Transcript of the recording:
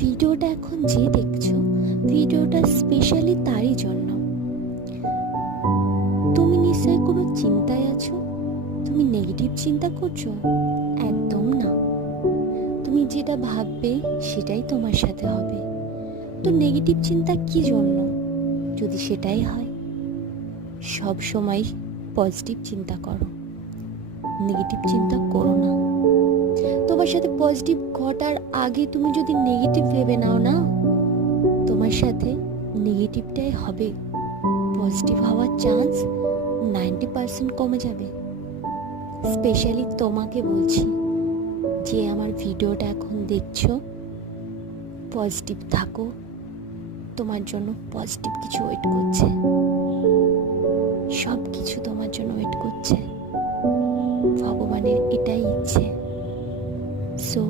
ভিডিওটা এখন যে দেখছো, ভিডিওটা স্পেশালি তারই জন্য। তুমি নিশ্চয়ই কোনো চিন্তায় আছো। তুমি নেগেটিভ চিন্তা করছো? একদম না। তুমি যেটা ভাববে সেটাই তোমার সাথে হবে। তো নেগেটিভ চিন্তা কি জন্য? যদি সেটাই হয়, সব সময় পজিটিভ চিন্তা করো, নেগেটিভ চিন্তা করো না। তোমার সাথে পজিটিভ ঘটার আগে তুমি যদি নেগেটিভ ভেবে নাও না, তোমার সাথে নেগেটিভটাই হবে। পজিটিভ হওয়ার চান্স 90% কমে যাবে। স্পেশালি তোমাকে বলছি, যে আমার ভিডিওটা এখন দেখছো, পজিটিভ থাকো। তোমার জন্য পজিটিভ কিছু ওয়েট করছে, সব কিছু তোমার জন্য ওয়েট করছে। ভগবানের এটাই ইচ্ছে। সো